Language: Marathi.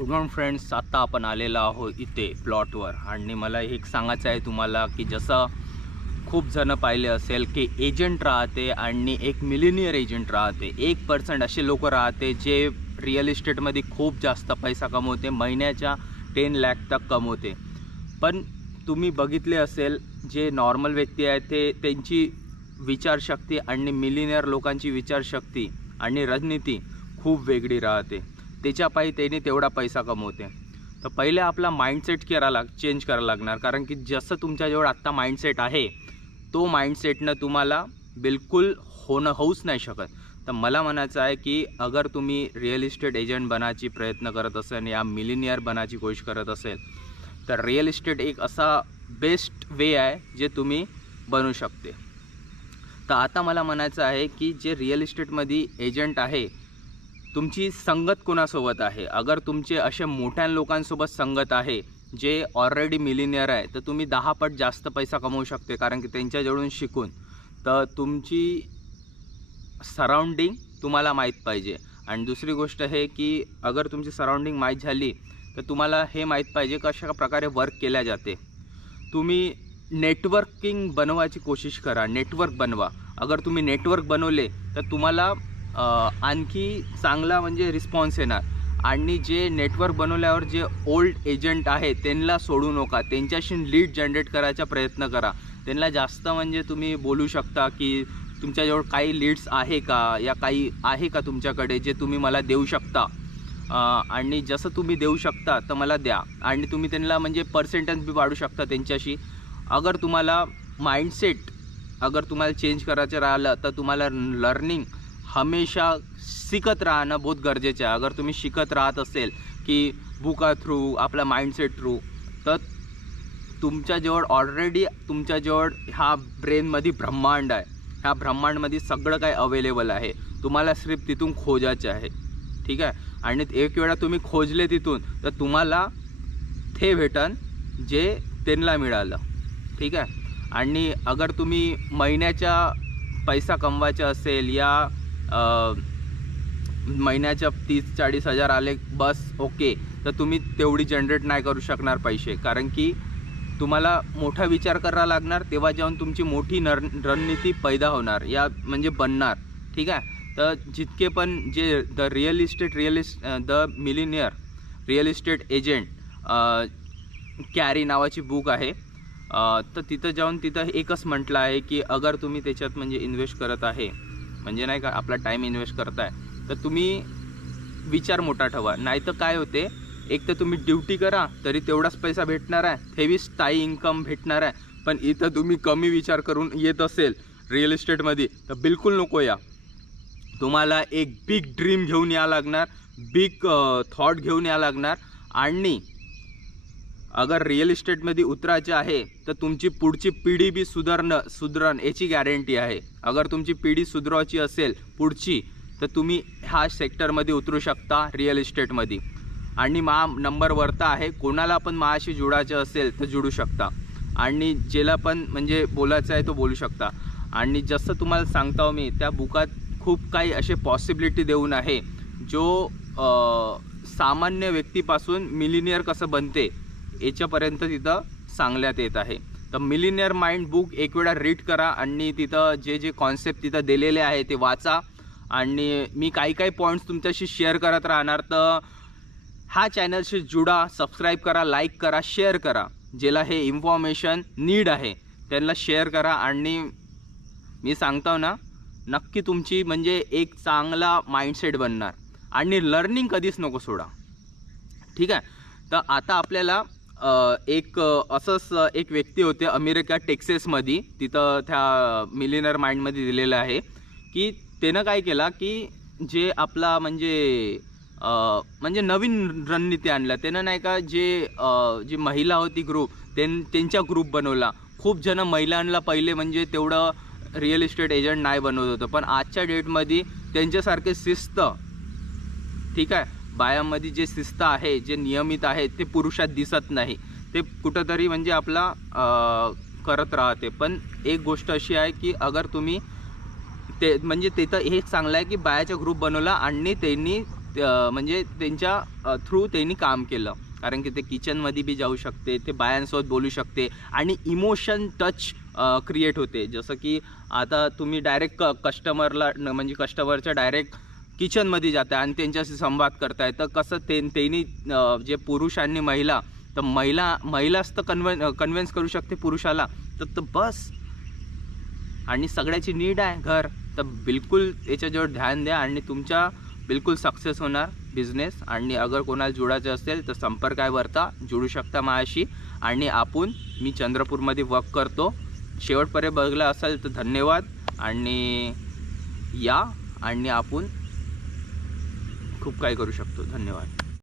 गुड मॉर्निंग फ्रेंड्स आत्ता आपण आलेलो आहोत इथे प्लॉटवर आणि मला एक सांगायचं आहे तुम्हाला की जसं खूप जणं पाहिले असेल की एजंट राहते आणि एक मिलिनियर एजंट राहते. एक पर्सेंट असे लोक राहते जे रिअल इस्टेटमध्ये खूप जास्त पैसा कमवते महिन्याच्या टेन लॅक तक कमवते. पण तुम्ही बघितले असेल जे नॉर्मल व्यक्ती आहे ते त्यांची विचारशक्ती आणि मिलिनियर लोकांची विचारशक्ती आणि रणनीती खूप वेगळी राहते. त्याच्यापायी त्याने तेवढा पैसा कमवते. तर पहिले आपला माइंडसेट करा लाग चेंज करायला लागणार. कारण की जसं तुमच्याजवळ आत्ता माइंडसेट आहे तो माइंडसेटनं तुम्हाला बिलकुल होणं होऊच नाही शकत. तर मला म्हणायचं आहे की अगर तुम्ही रिअल इस्टेट एजंट बनायची प्रयत्न करत असेल या मिलिनियर बनायची कोशिश करत असेल तर रिअल इस्टेट एक असा बेस्ट वे आहे जे तुम्ही बनू शकते. तर आता मला म्हणायचं आहे की जे रिअल इस्टेटमध्ये एजंट आहे तुमची संगत कोणासोबत आहे? अगर तुमचे असे मोठ्या लोकांसोबत संगत आहे जे ऑलरेडी मिलिनियर आहे तर तुम्ही दहा पट जास्त पैसा कमवू शकते कारण की त्यांच्याजवळून शिकून. तर तुमची सराउंडिंग तुम्हाला माहीत पाहिजे. आणि दुसरी गोष्ट हे की अगर तुमची सराउंडिंग माहीत झाली तर तुम्हाला हे माहीत पाहिजे कशा प्रकारे वर्क केल्या जाते. तुम्ही नेटवर्किंग बनवायची कोशिश करा नेटवर्क बनवा. अगर तुम्ही नेटवर्क बनवले तर तुम्हाला आणखी चांगला म्हणजे रिस्पॉन्स येणार. आणि जे नेटवर्क बनवल्यावर जे ओल्ड एजंट आहे त्यांना सोडू नका. त्यांच्याशी लीड जनरेट करायचा प्रयत्न करा. त्यांना जास्त म्हणजे तुम्ही बोलू शकता की तुमच्याजवळ काही लीड्स आहे का? या काही आहे का तुमच्याकडे जे तुम्ही मला देऊ शकता? आणि जसं तुम्ही देऊ शकता तर मला द्या. आणि तुम्ही त्यांना म्हणजे पर्सेंटेज बी वाढू शकता त्यांच्याशी. अगर तुम्हाला माइंडसेट अगर तुम्हाला चेंज करायचं राहिलं तर तुम्हाला लर्निंग हमेशा शिकत राहणं बहुत गरजेचं आहे. अगर तुम्ही शिकत राहत असेल की बुका थ्रू आपला माइंडसेट थ्रू तर तुमच्याजवळ ऑलरेडी तुमच्याजवळ ह्या ब्रेनमध्ये ब्रह्मांड आहे. ह्या ब्रह्मांडमध्ये सगळं काही अवेलेबल आहे. तुम्हाला सिर्फ तिथून खोजायचं आहे. ठीक आहे? आणि एक वेळा तुम्ही खोजले तिथून तर तुम्हाला ते भेटन जे त्यांना मिळालं. ठीक आहे? आणि अगर तुम्ही महिन्याच्या पैसा कमवायचा असेल या महिन्याच्या तीस चाळीस हजार आले बस ओके. तर तुम्ही तेवढी जनरेट नाही करू शकणार पैसे. कारण की तुम्हाला मोठा विचार करावा लागणार तेव्हा जाऊन तुमची मोठी नर रणनीती पैदा होणार. या म्हणजे बनणार. ठीक आहे? तर जितके पण जे the real estate real east the millionaire real estate agent Gary नावाची बुक आहे. तर तिथं जाऊन तिथं एकच म्हटलं आहे की अगर तुम्ही त्याच्यात म्हणजे इन्व्हेस्ट करत आहे म्हणजे नाही का आपला टाईम इन्व्हेस्ट करताय. तर तुम्ही विचार मोठा ठेवा. नाही तर काय होते एक तर तुम्ही ड्युटी करा तरी तेवढाच पैसा भेटणार आहे. हेवी स्थायी इन्कम भेटणार आहे. पण इथं तुम्ही कमी विचार करून येत असेल रिअल इस्टेटमध्ये तर बिलकुल नको या. तुम्हाला एक बिग ड्रीम घेऊन या लागणार बिग थॉट घेऊन या लागणार. आणि अगर रिअल इस्टेटमध्ये उतरायचे आहे तर तुमची पुढची पिढी बी सुधारणं सुधरण याची गॅरंटी आहे. अगर तुमची पिढी सुधरवायची असेल पुढची तर तुम्ही ह्या सेक्टरमध्ये उतरू शकता रिअल इस्टेटमध्ये आणि मा नंबर वरता आहे कोणाला पण माशी जुडायचं असेल तर जुडू शकता. आणि ज्याला पण म्हणजे बोलायचं आहे तो बोलू शकता. आणि जसं तुम्हाला सांगतो मी त्या बुकात खूप काही असे पॉसिबिलिटी देऊन आहे जो सामान्य व्यक्तीपासून मिलिनियर कसं बनते याच्यापर्यंत तिथं सांगण्यात येत आहे. तर मिलिनियर माइंड बुक एक वेळा रीड करा आणि तिथं जे जे कॉन्सेप्ट तिथं दिलेले आहे ते वाचा. आणि मी काही काही पॉईंट्स तुमच्याशी शेअर करत राहणार. तर हा चॅनलशी जुडा सबस्क्राईब करा लाईक करा शेअर करा ज्याला हे इन्फॉर्मेशन नीड आहे त्यांना शेअर करा. आणि मी सांगतो ना नक्की तुमची म्हणजे एक चांगला माइंडसेट बनणार. आणि लर्निंग कधीच नको सोडा. ठीक आहे? तर आता आपल्याला एक असंच एक व्यक्ती होते अमेरिका टेक्सेसमध्ये तिथं त्या मिलिनर माइंडमध्ये दिलेलं आहे की त्यानं काय केला की जे आपला म्हणजे म्हणजे नवीन रणनीती आणला. त्यानं नाही का जे जी महिला होती ग्रुप त्यां त्यांच्या ग्रुप बनवला. खूप जण महिलांना पहिले म्हणजे तेवढं रिअल इस्टेट एजंट नाही बनवत होतं. पण आजच्या डेटमध्ये त्यांच्यासारखे शिस्त ठीक आहे बायामध्ये जे शिस्त आहे जे नियमित आहे ते पुरुषात दिसत नाही. ते कुठंतरी म्हणजे आपला करत राहते. पण एक गोष्ट अशी आहे की अगर तुम्ही ते म्हणजे तिथं हे चांगलं आहे की बायाचा ग्रुप बनवला आणि त्यांनी म्हणजे त्यांच्या थ्रू त्यांनी काम केलं. कारण की ते किचनमध्ये बी जाऊ शकते ते बायांसोबत बोलू शकते आणि इमोशन टच क्रिएट होते. जसं की आता तुम्ही डायरेक्ट क कस्टमरला न- म्हणजे कस्टमरच्या डायरेक्ट किचनमध्ये जात आहे आणि त्यांच्याशी संवाद करताय तर कसं ते त्यांनी जे पुरुष आणि महिला तर महिला महिलाच तर कन्व्हे कन्व्हिन्स करू शकते पुरुषाला. तर बस. आणि सगळ्याची नीड आहे घर. तर बिलकुल याच्याजवळ ध्यान द्या आणि तुमच्या बिलकुल सक्सेस होणार बिझनेस. आणि अगर कोणाला जुडायचं असेल तर संपर्क आहे वरता जुळू शकता माझ्याशी. आणि आपण मी चंद्रपूरमध्ये वर्क करतो. शेवटपर्यंत बघला असेल तर धन्यवाद. आणि या. आणि आपण खूप काही करू शकतो. धन्यवाद.